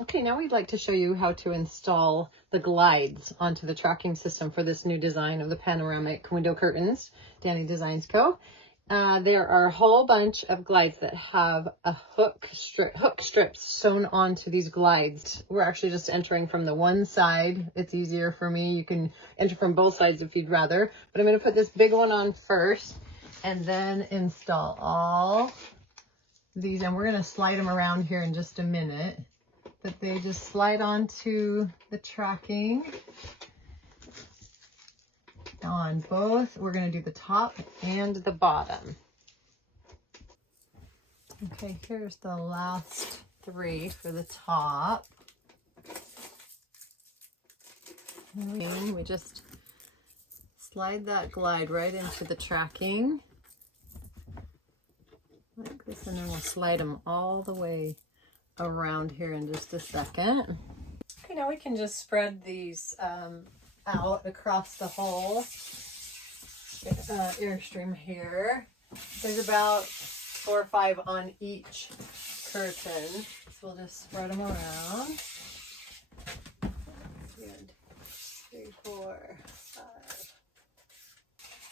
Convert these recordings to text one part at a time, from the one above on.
Okay, now we'd like to show you how to install the glides onto the tracking system for this new design of the panoramic window curtains, Dani Designs Co. There are a whole bunch of glides that have a hook strips sewn onto these glides. We're actually just entering from the one side. It's easier for me. You can enter from both sides if you'd rather, but I'm going to put this big one on first and then install all these, and we're going to slide them around here in just a minute. But they just slide onto the tracking on both. We're going to do the top and the bottom. Okay, here's the last three for the top. And we just slide that glide right into the tracking like this, and then we'll slide them all the way around here in just a second. Okay, now we can just spread these out across the whole Airstream here. There's about 4 or 5 on each curtain, so we'll just spread them around. Good. 3, 4,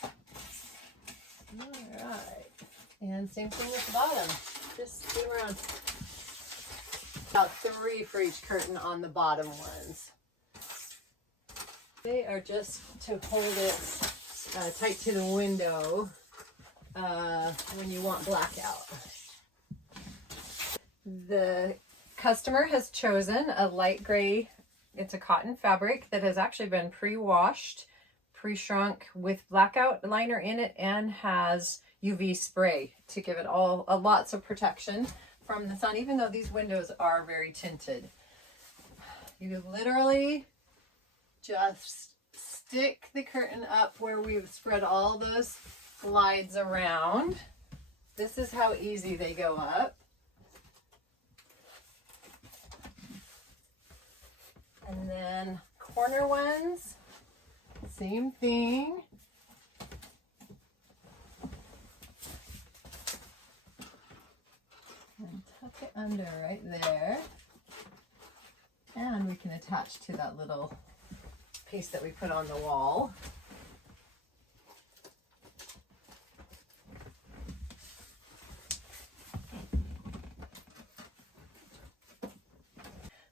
5. All right, and same thing with the bottom. Just spin them around. About 3 for each curtain on the bottom ones. They are just to hold it tight to the window when you want blackout. The customer has chosen a light gray, it's a cotton fabric that has actually been pre-washed, pre-shrunk with blackout liner in it, and has UV spray to give it all lots of protection from the sun, even though these windows are very tinted. You literally just stick the curtain up where we've spread all those glides around. This is how easy they go up. And then corner ones, same thing. And tuck it under right there. And we can attach to that little piece that we put on the wall.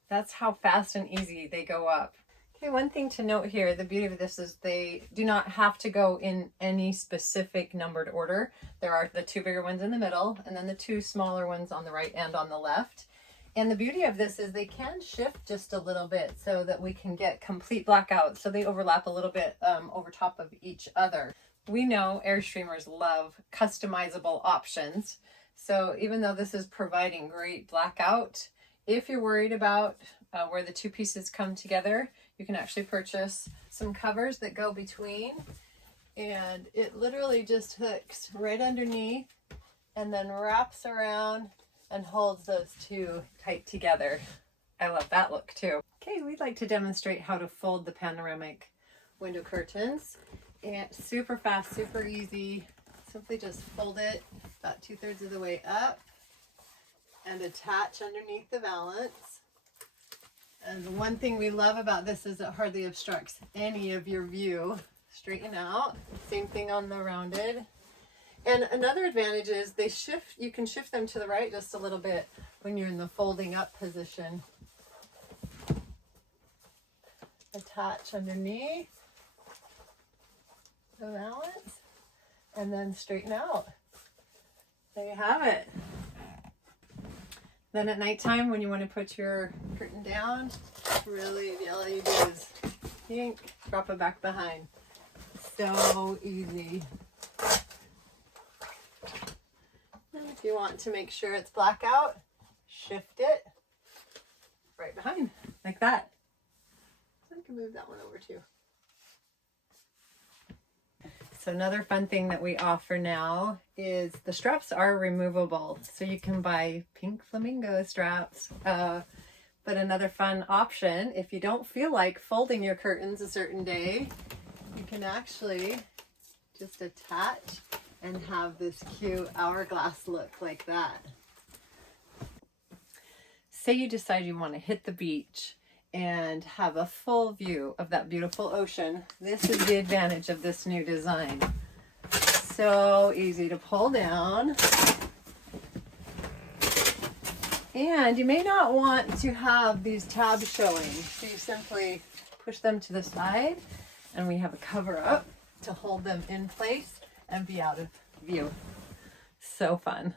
That's how fast and easy they go up. Okay, one thing to note here, the beauty of this is they do not have to go in any specific numbered order. There are the 2 bigger ones in the middle, and then the 2 smaller ones on the right and on the left. And the beauty of this is they can shift just a little bit so that we can get complete blackout. So they overlap a little bit over top of each other. We know Airstreamers love customizable options. So even though this is providing great blackout, if you're worried about where the 2 pieces come together, you can actually purchase some covers that go between, and it literally just hooks right underneath and then wraps around and holds those 2 tight together. I love that look too. Okay, we'd like to demonstrate how to fold the panoramic window curtains. And super fast, super easy. Simply just fold it about 2/3 of the way up and attach underneath the valance. And the one thing we love about this is it hardly obstructs any of your view. Straighten out. Same thing on the rounded. And another advantage is they shift, you can shift them to the right just a little bit when you're in the folding up position. Attach underneath the valance and then straighten out. There you have it. Then at nighttime, when you want to put your curtain down, really all you do is yank, drop it back behind. So easy. And if you want to make sure it's blackout, shift it right behind, like that. I can move that one over too. So another fun thing that we offer now is the straps are removable. So you can buy pink flamingo straps. But another fun option, if you don't feel like folding your curtains a certain day, you can actually just attach and have this cute hourglass look like that. say you decide you want to hit the beach and have a full view of that beautiful ocean, this is the advantage of this new design. So easy to pull down. And you may not want to have these tabs showing, so you simply push them to the side, and we have a cover up to hold them in place and be out of view. So fun.